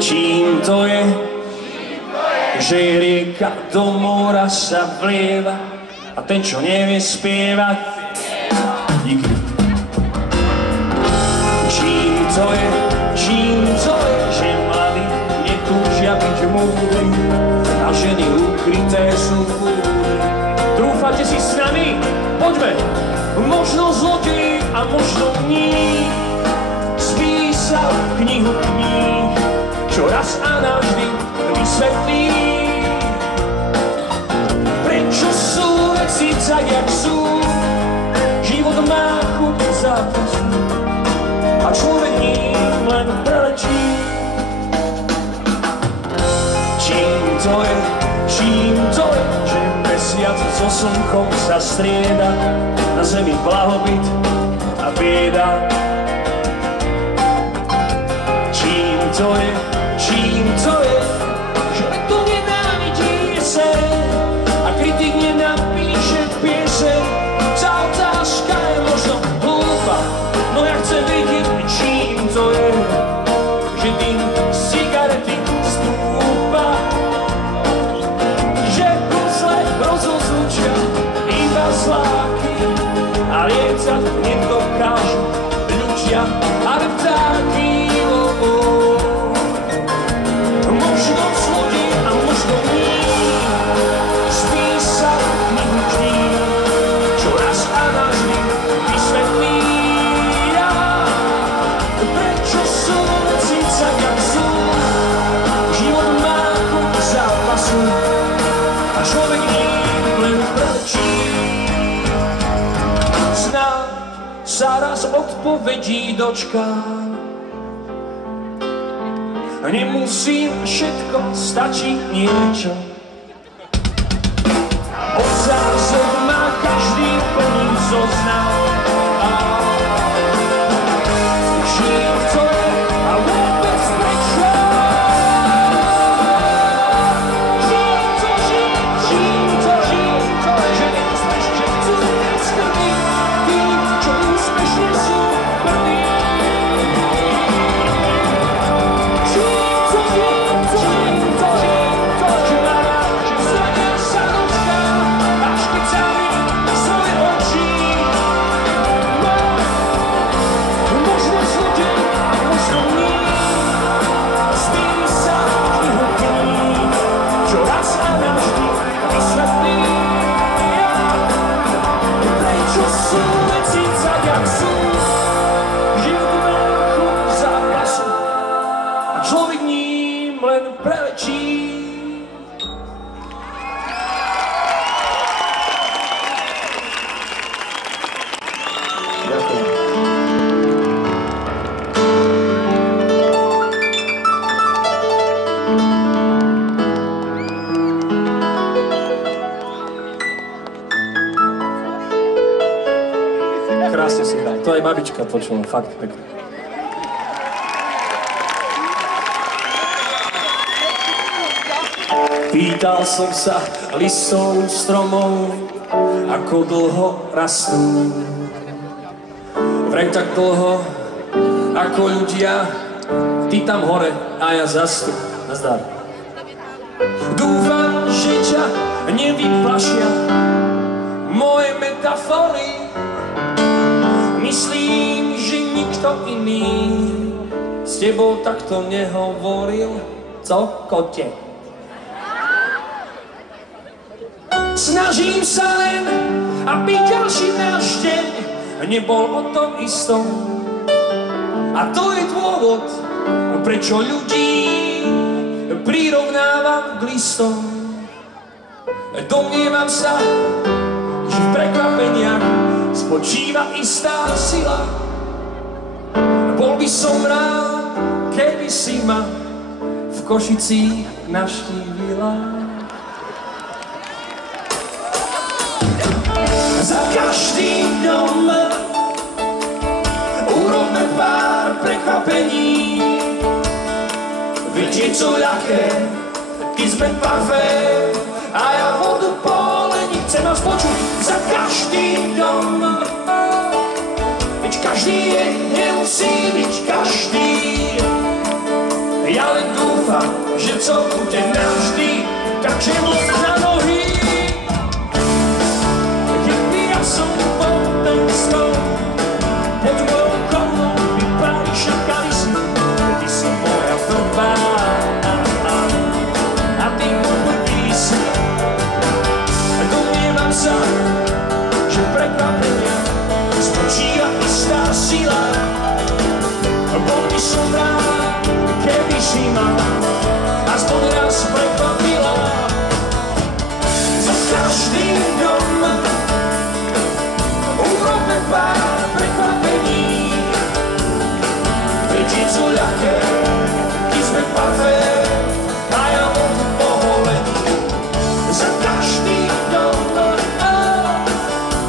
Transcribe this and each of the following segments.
Čím to je, že rieka do mora sa vlieva a ten, čo nevie spievať, díky. Čím to je, že mladí netúžia byť múdri a ženy ukryté sú múdri. Trúfate si s nami? Poďme! Možno zlodej a možno nie spísal knihu kníh, čo raz a navždy vysvetlí, prečo sú veci tak, jak sú. Život má chuť zápasu a človek ním len prelečí. Čím to je, že mesiac so slnkom sa strieda, na zemi blahobyt a bieda. Čím to je, že to nenávidí jeseň a kritik nenapíše pieseň. Tá otázka je možno hlúpa, no ja chcem vedieť, čím to je, že dým z cigarety stúpa, že kusle rozozvučia iba zláky a liecať nedokážu ľudia a vtáky. Možno zlodej a možno nie spísal knihu kníh, čo raz a navždy vysvetlí, prečo sú veci tak, jak sú. Život má chuť zápasu a človek ním len prelečí. Snáď sa raz odpovedí dočká, nemusím všetko, stačí niečo. Odzázok má každý plný zoznam. Čím to je a vôbec prečo? Čím to, že neúspešne chcú byť skrbí, tí, čo úspešne sú první. Človek ním len prelečí. Ďakujem. Krásne si hraj. To aj babička počula, fakt pekne. Pýtal som sa listov stromov, ako dlho rastú. Vraj tak dlho, ako ľudia, ty tam hore a ja zastu. Nazdar. Dúfam, že ťa nevyplašia moje metafory. Myslím, že nikto iný s tebou takto nehovoril. Co, kote? Snažím sa len, aby ďalší náš deň nebol o tom istom. A to je dôvod, prečo ľudí prirovnávam k listom. Domnievam sa, že v prekvapeniach spočíva istá sila. Bol by som rád, keby si ma v Košicích navštívila. Za každým dňom urobme pár prekvapení. Veď je to ľahké, keď sme parfait a ja vodu polení. Chcem vás počuť za každým dňom. Veď každý je, nemusí byť každý. Ja len dúfam, že co bude navždy, takže moc na nohy. Keby ja som bol ten stôl, pod mojou koľou vypáli šakali si, ty si moja prvá. A ty prvý si, domnievam sa, že prekvapenia spočíva istá sila. Bol by som rád, keby si ma aspoň raz prekvapila. Za každým dňom urobme pár prekvapení. Veď sú ľahké, keď sme parfait a ja od poholení. Za každým dňom,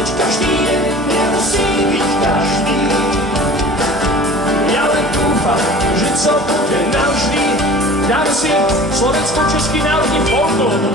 veď každý deň nemusí byť každý. Ja len dúfam, že co bude navždy. Dáme si slovensko-český národný folklór,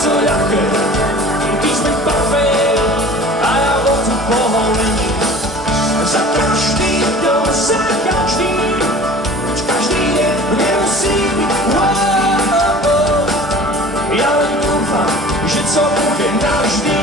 co ľahké, ty sme parfait a ja vo tu poholení. Za každý dom, za každý, každý deň nemusí byť wow. Ja len dúfam, že co bude navždy.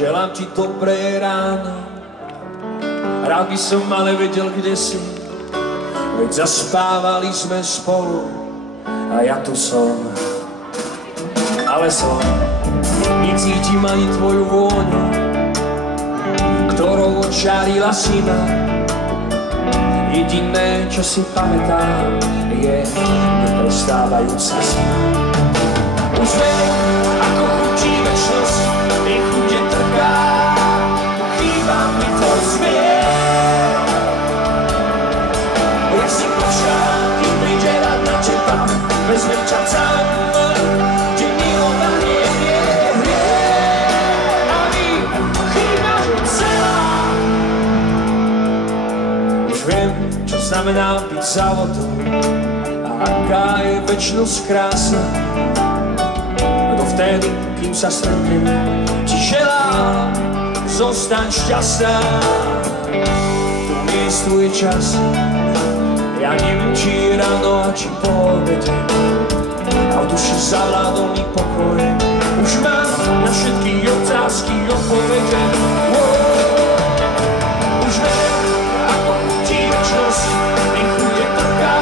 Želám ti dobré ráno, rád by som ale vedel, kde si. Veď zaspávali sme spolu a ja tu som. Ale som, necítim ani tvoju vôňu, ktorou očarila si ma. Jediné, čo si pamätám, je neprestávajúca sna. Už viem, ako chutí večnosť, ich chude trká, chýba mi tvoj smiech. Ja si počkám, kým príde rád na teba, vezmem ťa sám, kde milovanie je hriech. A my chýbaš mi celá. Už viem, čo znamená byť za vodou a aká je večnosť krásna. Dovtedy, kým sa stretneme, ti želám, zostaň šťastná. Tu miestu je čas, ja neviem, či je ráno a či po obede, a v duši zavládol mi pokoj. Už mám na všetky otázky odpovede. Už viem, ako chutí večnosť, mi chude trká,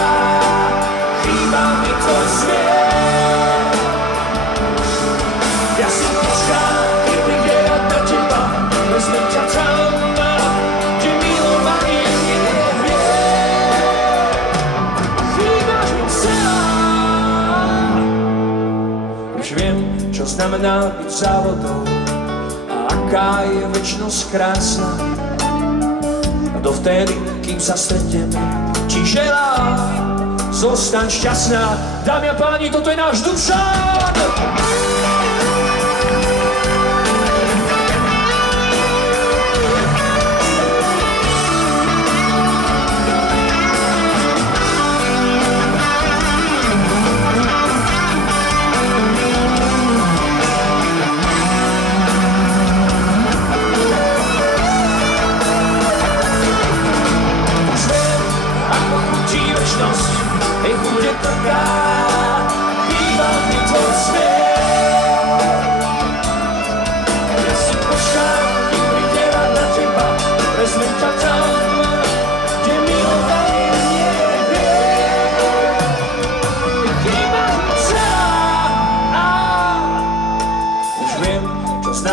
chýba mi tvoj smiech. Ja si počkám, keď príde rád na teba, vezmem ťa tam, kde milovanie je hriech. Chýbaš mi celá. Už viem, čo znamená byť za vodou a aká je večnosť krásna. A dovtedy, kým sa stretneme, ti želám, zostaň šťastná. Dámy a páni, toto je náš Dušan! Hej, chude trká, chýba mi tvoj smiech.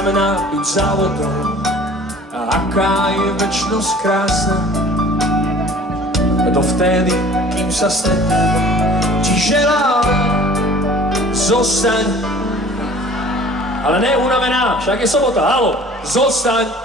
znamená byť závodom a aká je večnosť krásna. Dovtedy, kým sa stretneme, ti želám, zostaň. Ale ne unavená, však je sobota, halo, zostaň.